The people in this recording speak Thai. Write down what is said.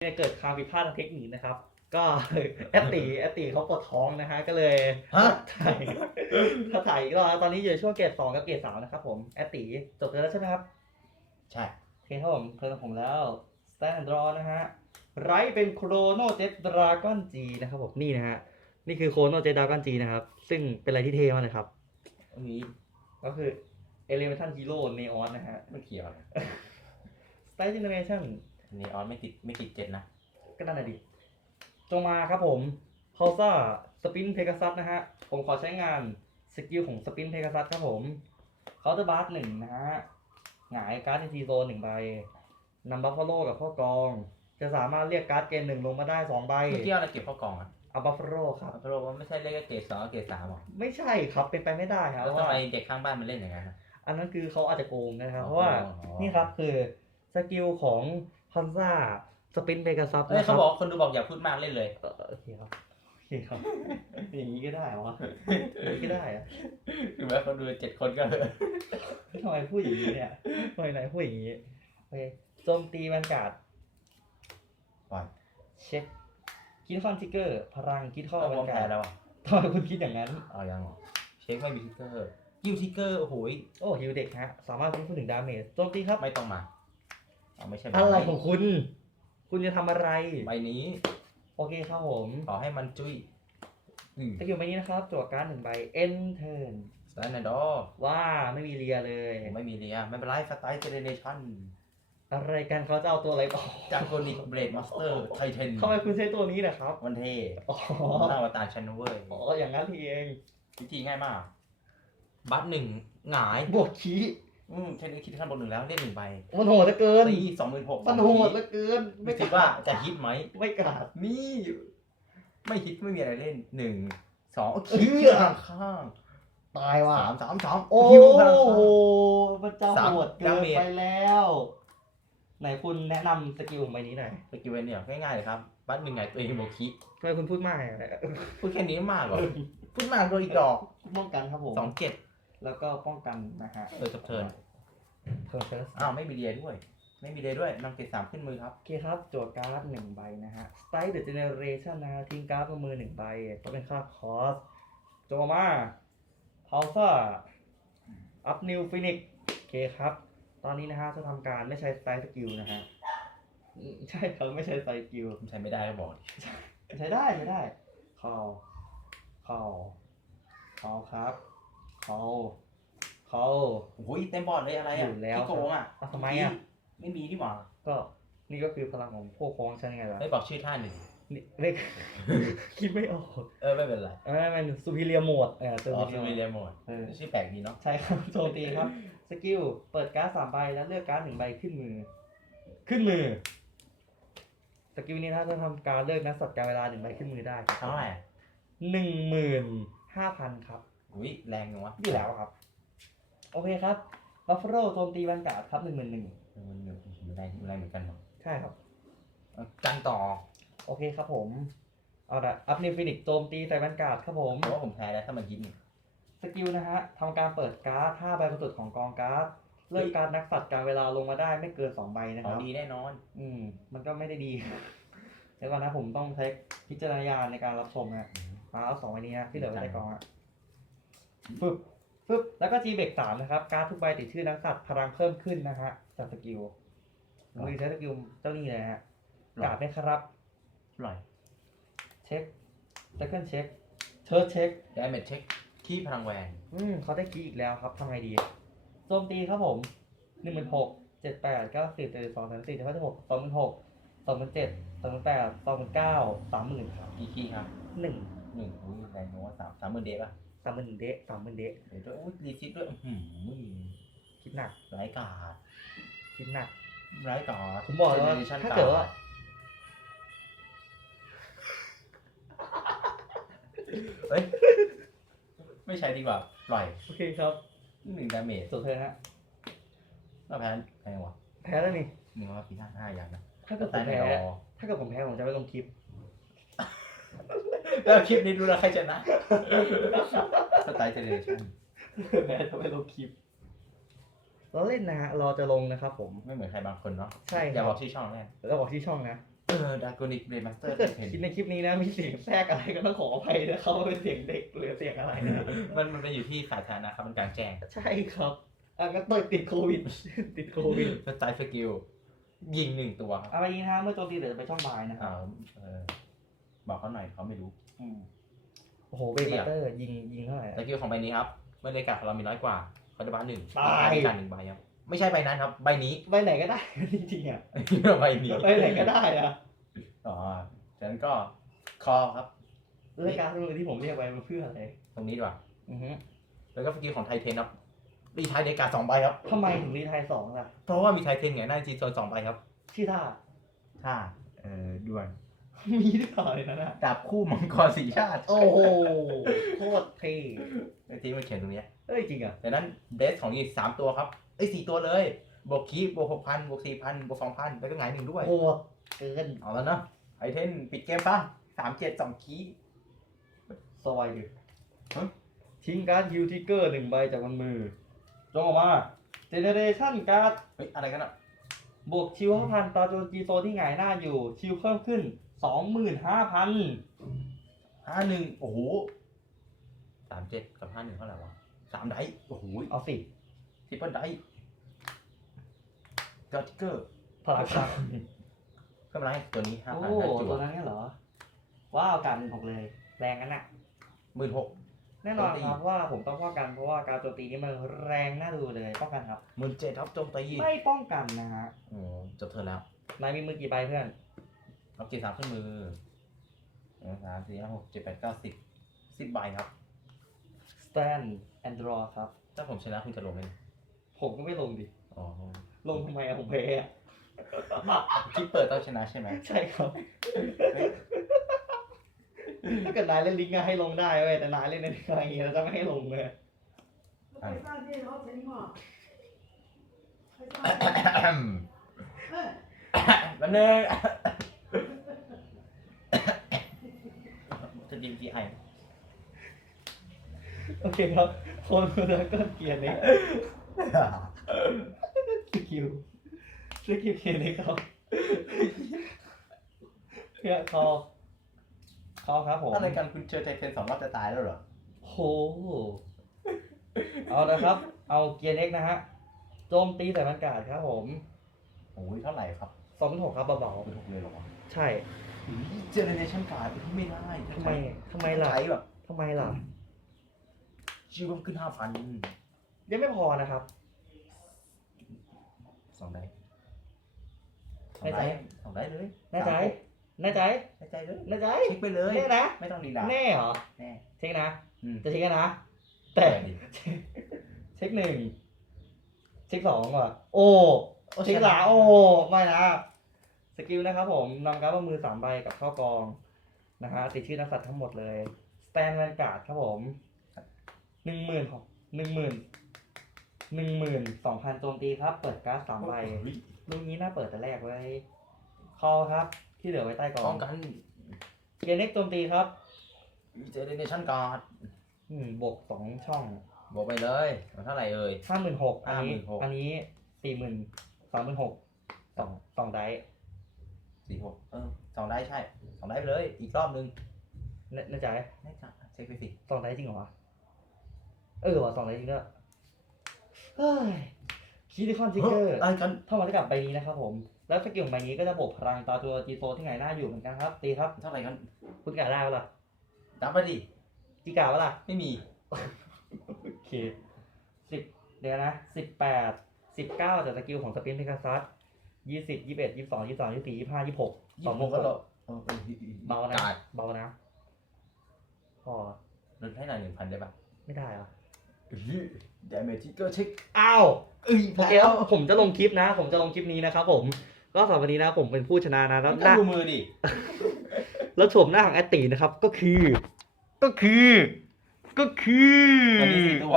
เนี่ยเกิดความผิดพลาดทางเทคนิคนะครับ ก็แอตตีแอตตีเขาปวดท้องนะฮะก็เลยฮะ ถ่ายถ้าถ่ายอีกรอบตอนนี้อยู่ในช่วงเกรดสองกับเกรดสามนะครับผมแอตตีจบไปแล้วใช่ไหมครับ ใช่ โอเคครับผมเพลินผมแล้ว stand draw นะฮะไรเป็นโครโนเจ็ตดราก้อนจีนะครับผมนี่นะฮะนี่คือโครโนเจ็ตดราก้อนจีนะครับ ซึ่งเป็นอะไรที่เท่มากเลยครับอันนี้ก็คือ Elemental Hero Neon นะฮะไม่เกี่ยวนะ Style Generation นีอ อนไม่ติดไม่ติดเจ็ดนะ ก็นั่นแหละดิจงมาครับผม p า l ซ่าสปินเพก a ซัสนะฮะ ผมขอใช้งานสกิลของสปินเพก a ซัสครับผมเคาน์เตอร์บาร์หนึ่งนะฮะ หงายการ์ดในทีโซนหนึ่งใบนำบัฟฟาโลกับข้อกอง จะสามารถเรียกการ์ดเกณฑ์หนึ่งลงมาได้สองใบ เมื่อกี้เอาอะไรเก็บเข้ากล่องอะเอาบัฟฟาโลครับเพราะว่าไม่ใช่เลขแค่เกรดสองกับเกรดสามหรอไม่ใช่ครับ เป็นไปไม่ได้ครับแล้วเพราะทำไมว่าเด็กข้างบ้านมันเล่นอย่างนั้นอะ อันนั้นคือเขาอาจจะโกงนะครับอ๋อเพราะว่าอ๋อนี่ครับคือสกิลของ พอนซ่าสปินเพก a ซัสเอ้ยนะครัเขาบอกคนดูบอกอย่าพูดมากเล่นเลย เออโอเคครับโอเคครับ อย่างนี้ก็ได้เหรอวะอย่างนี้ก็ได้เหรอะถึงแม้คนดูเจ็ดคนก็ทำไมพูดอย่างนี้เนี่ยทำไมนายพูดอย่างนี้โอเคโจมตีแวนการ์ดปล่อยเช็คคิดคอนทิกเกอร์ พลังคิดข้อเอาแววอนงกาแพ้ร์ดแล้วอะทำไมคุณคิดอย่างนั้น เอายังเหรอเช็คไม่มีทิกเกอร์กิ้วทิกเกอร์โอ้โหยโอ้ฮิวเด็กฮะ สามารถพูดถึงดาเมจโจมตีครับ ไม่ต้องมา เอาไม่ใช่ใบอะไรนี้ของคุณ คุณจะทำอะไร ใบนี้ โอเคครับผมขอให้มันจุ้ยอืมสกิลใบนี้นะครับจั่วการ์ดหนึ่งใบ end turn สแตนดอร์ว่าไม่มีเรียเลย ไม่มีเรียไม่เป็นไรสไตล์เจเนเรชั่นอะไรกันเขาจะเอาตัวอะไรต่อจากโกนิกเบรดมาสเตอร์ไทเทนทำไมคุณใช้ตัวนี้นะครับ มันเท่อ๋อ หน้าอวตารชันเว้ยอ๋อ อย่างนั้นทีเอง วิธีง่ายมาก บัตหนึ่งหงายบวกคี อืมแค่นี้คิดขั้นบนหนึ่งแล้วเล่นหนึ่งใบมันโหดเหลือเกินตีสองหมื่นหกมันโหดเหลือเกิน ไม่คิดว่าจะฮิตไหม ไม่กล้าดนี่ ไม่ฮิตไม่มีอะไรเล่นหนึ่งสองคิเอ้วยข้างข้างตายว่ะสามสามสามโอ้คิวข้าง โหข้างมันจะสามโหดเกินดาเมจไปแล้ว ไหนคุณแนะนำสกิลของใบนี้หน่อยสกิลเวนเนี่ยง่ายๆเลยครับบัตหนึ่งไงตัวเองโมคิทำไมคุณพูดมากอะพูดแค่นี้มากเหรอพูดมากโดยอีกดอกป้องกันครับผม สองเจ็ดแล้วก็ป้องกันนะฮะ เออจบเทิร์น เพิ่มเพิ่มอ้าวไม่มีเรียด้วย ไม่มีเรียด้วยนำเกรดสามขึ้นมือครับ โอเคครับโจทย์การ์ดหนึ่งใบนะฮะ Style the Generation นะฮะทิ้งการ์ดมามือหนึ่งใบก็เป็นค่าคอสโจมาพาวซ่าอัพนิวฟินิกโอเคครับ ตอนนี้นะฮะจะทำการไม่ใช้สไตล์สกิลนะฮะอืมใช่ครับไม่ใช้สไตล์สกิลใช้ไม่ได้ก็บอกใช้ได้ใช้ได้ call call call ครับ call call โอ้ยเต็มบอร์ดเลยอะไรออะยู่แล้วที่โกงอะอะทำไมอะไม่มีที่หว่าก็นี่ก็คือพลังของพวกโค้งใช่ไงล่ะไม่บอกชื่อท่าหนึ่งนี่เล็กคิดไม่ออก เออไม่เป็นไรเออมันซูพิเรียโหมดเออซูอ๋อพิคือมีเรีเรียยโหมดเออชื่อแปลกดีเนาะใช่ครับโจมตีครับ สกิลเปิดการ์ดสามใบแล้วเลือกการ์ดหนึ่งใบขึ้นมือ ขึ้นมือ สกิลนี้ถ้าจะทำการเลือกนักสัตว์การเวลาหนึ่งใบขึ้นมือได้ครับเท่าไหร่อะหนึ่งหมื่นห้าพันครับอุ้ยแรงจังวะอยู่แล้วครับ โอเคครับบัฟฟาโลโจมตีแวนการ์ดครับหนึ่งหมื่นหนึ่งมันมันแรงแรงเหมือนกันเนาะใช่ครับ เอากันต่อโอเคครับผม เอาละอัพนิวฟินิกโจมตีใส่แวนการ์ดครับผม เพราะว่าผมแพ้แล้วถ้ามันยิงสกิลนะฮะทำการเปิดการ์ด5ใบบนสุดของกองการ์ด เลือกการ์ดนักสัตว์การเวลาลงมาได้ไม่เกิน 2 ใบนะขคองรับ ดีแน่นอน อืม มันก็ไม่ได้ดี เดี๋ยวก่อนนะผมต้องใช้พิจารณญาณในการรับชมนะมาเอาสองใบนี้นะที่เหลือไว้ในกองอะฟึบ ฟึบแล้วก็ G เบรกสามนะครับ การ์ดทุกใบติดชื่อนักสัตว์พลังเพิ่มขึ้นนะฮะจากสกิลมือใช้สกิลเจ้านี่เลยฮะหรอกาดไหมครับปล่อยเช็ค second เช็ค third เช็คดเมจเช็คที่พลังแวนอืมเขาได้คีย์อีกแล้วครับทำไงดีโจมตีครับผมหนึ่งหมื่นหกเจ็ดแปดเก้าสิบเจ็ดสองสามสี่เจ็ดห้าสิบหกสองหมื่นหกสองหมื่นเจ็ดสองหมื่นแปดสองหมื่นเก้าสามหมื่นครับกี่คีย์ครับหนึ่งหนึ่งอุ้ยแรงจังวะสามสามหมื่นเดฟป่ะสามหมื่นหนึ่งเดะสามหมื่นเดะเดี๋ยวด้วยอุ้ยรีซิตด้วยอื้อหือคิดหนักไร้กาดคิดหนักไร้กาดผมบอกเลยว่า Generation ถ้าเกิดว่าเฮ้ย ไม่ใช้ดีกว่า ปล่อยโอเคครับหนึ่งดาเมจสุดเธอฮะก็แพ้แพ้วะแพ้แล้วนี่หนึ่งว่าพีห้าห้าอย่างนะถ้าเกิดผตายมในแพ้ รอถ้าเกิดผมแพ้ผมจะไม่ลงคลิป แล้วคลิปนี้ดูแล้วใครชนะสไตล์เจเนอเรชั่นแพ้จะไม่ลงคลิป เราเล่นนะฮะเราจะลงนะครับผม ไม่เหมือนใครบางคนเนาะใช่คอย่ารับบอกชื่อช่องแน่เราบอกที่ช่องนะเออดากอนิกเรมาสเตอร์ถ้าเกิดเห็นคิดในคลิปนี้นะมีเสียงแทรกอะไรก็ต้องขออภัยนะครับว่าเป็นเสียงเด็กหรือเสียงอะไรนะมันมันเป็นอยู่ที่สาธารณะครับมันกลางแจ้งใช่ครับอะก็เปิดติดโควิด ติดโควิดสไตล์สกิลยิงหนึ่งตัวครับเอาไปยิงนะฮะเมื่อโจมตีเดี๋ยวจะไปช่องบายนะครัอ่าบเออบอกเขาหน่อยเขาไม่รู้ อืมโอ้โหเบรกเตอร์ยิงยิงเท่าไหร่สกิลของใบนี้ครับ เมื่อเลกาของเรามีน้อยกว่าเขาจะบ้านหนึ่งตาย มีการหนึ่งใบครับ ไม่ใช่ใบนั้นครับ ใบนี้ ไปไหนก็ได้ จริงๆอะใบนี้ไปไหนก็ได้อะอ๋อฉะนั้นก็คอครับรายการมือที่ผมเรียกไปมันเพื่ออะไรตรงนี้ดีกว่า อือฮึแล้วก็สกิลของไทเทนครับรีไทายเดกาสองใบครับ ทำไมถึงรีไทยสองล่ะเพราะว่ามีไทเทนไงหน้าจีโซนสองใบครับ ชื่อท่าถ้าเออด่วน มีหรือเปล่าเลยนะน่ะดาบคู่มังกรสีชาติโอ้โหโคตรเท่ไอ้ที่มันเขียนตรงเนี้ยเอ้ยจริงอะดังนั้นเบสของยีสามตัวครับเอ้ยสี่ตัวเลย บวกคีบบวกหกพันบวกสี่พันบวกสองพันแล้วก็หงายหนึ่งด้วย โคตรเกินเอาแล้วเนาะไอเทนปิดเกมซะสามเจ็ดสองคีซอยดิฮะทิ้งการ์ดฮิวทิกเกอร์หนึ่งใบจากมันมือจงออกมาเจเนเรชั่นการ์ดเฮ้ยอะไรกันอะบวกชิวห้าพันตาโจนจีโซที่หงายหน้าอยู่ ชิวเพิ่มขึ้น สองหมื่นห้าพันห้าหนึ่งโอ้โหสามเจ็ดกับห้าหนึ่งเท่าไหร่วะสามไดส์โอ้โหเอาสิทริปเปิลไดส์จอร์จิเกอร์พลังชักเพิ่มอะไรตัวนี้ห้าโอ้พันห้าจุตัวนั้นเนี่ยเหรอ ว้าวการหนึ่งหกเลย แรงกันน่ะ หมื่นหก แน่นอนโจมตี ครับว่าผมต้องป้องกันเพราะว่าการโจมตีนี้มันแรงน่าดูเลยป้องกันครับ หมื่นเจ็ดครับโจมตีไม่ป้องกันนะฮะ โอ้จบเธอแล้วนายมีมือกี่ใบเพื่อน ลบเจ็ดสามขึ้นมือหนึ่งสามสี่ห้าหกเจ็ดแปดเก้าสิบสิบใบครับ สแตนแอนดรอครับ ถ้าผมชนะคุณจะลงไหมผมก็ไม่ลงดิ อ๋อลงทำไมอะผมแพ้อะที่เปิดต้องชนะใช่ไหมใช่ครับถ้าเกิดนายเล่นลิงก์อะให้ลงได้เว้ยแต่นายเล่นในลิงก์ง่างเงี้ยเราจะไม่ให้ลงเลยไปบ้านเจ๊เอนแง ดิมกี่ไอโอเคครับ คนเดินก็เกียร์เน็กสกิลสกิลเกียร์เน็กครับเพื่อคอคอครับผมอะไรกันคุณเจอไทเทนสองรอบจะตายแล้วเหรอโหเอานะครับ เอาเกียร์เน็กนะฮะโจมตีใส่บรรยากาศครับผมโอ้ยเท่าไหร่ครับสองพันหกครับเบาเป็นหกเลยเหรอวะๆใช่ เจเนเรชั่นการ์ดไม่ได้ทำไมทำไมล่ะใช้แบบทำไมล่ะชีวิตขึ้นห้าพันยังไม่พอนะครับสองได้สองแน่ใจได้สองได้เลยแน่ใจแน่ใจแน่ใจเลยแน่ใจเช็คไปเลยแน่นะไม่ต้องดีลาแน่เหรอแน่เช็คนะอืมจะเช็คกันนะ แต่ดิเช็คหนึ่งเช็คสองว่ะโอ้โอ้เช็คชนะหลาโอ้ไม่นะ สกิลนะครับผมนำการ์ดว่ามือสามใบกับเข้ากองนะฮะติดชื่อนักสัตว์ทั้งหมดเลยสแตนแวนการ์ดครับผมหนึ่งหมื่นหนึ่งหมื่นหนึ่งหมื่นสองพันโจมตีครับ เปิดการ์ดสามใบเฮ้ยลูกนี้น่าเปิดแต่แรกไว้คอครับ ที่เหลือไว้ใต้กอป้องงกันเกเน็กโจมตีครับเจเนเรชั่นการ์ดอืมบวกสองช่องบวกไปเลยเอาเท่าไหร่เอ่ยห้าหมื่นหกอันนี้56,000อันนี้สี่หมื่นสามหมื่นหกสองสองได ส์สี่หกเออสองได้ใช่สองได้ไปเลย อีกรอบนึงแน่แน่ใจแน่จังเช็คไปสิสองไดส์จริงเหรอวะเออว่ะสองไดส์จริงด้วยเฮ้ยคีดิคอนจิกเกอร์อะไรกันเข้ามาได้กับใบนี้นะครับผม แล้วสกิลของใบนี้ก็จะบวกพลังตาตัวจีโซที่ไหนหน้าอยู่เหมือนกันครับ ตีครับ เท่าไหร่กันคุณกาได้ปะล่ะนับไปดิจีกาปะล่ะไม่มี โอเคสิบเดี๋ยวนะสิบแปดสิบเก้าจากสกิลของสปินเพกาซัส ยี่สิบยี่สิบเอ็ดยี่สิบสองยี่สิบสามยี่สิบสี่ยี่สิบห้ายี่สิบหกยี่สองสิบโมหงกก็ก็เหรอเออเออเบานะกาดเบานะพอลดให้หน่อยหนึ่งพันได้ปะไม่ได้เหรอเดเมจิก็เช็คอ้าวเอ้ยโอเคครับผมจะลงคลิปนะ ผมจะลงคลิปนี้นะครับผม ก็สำหรับวันนี้นะผมเป็นผู้ชนะนะแล้วหต้น้าดูมือดิแล้วโฉมหน้าของแอตตีนะครับ ก็คือ ก็คือ ก็คือวันนี้สี่ตัว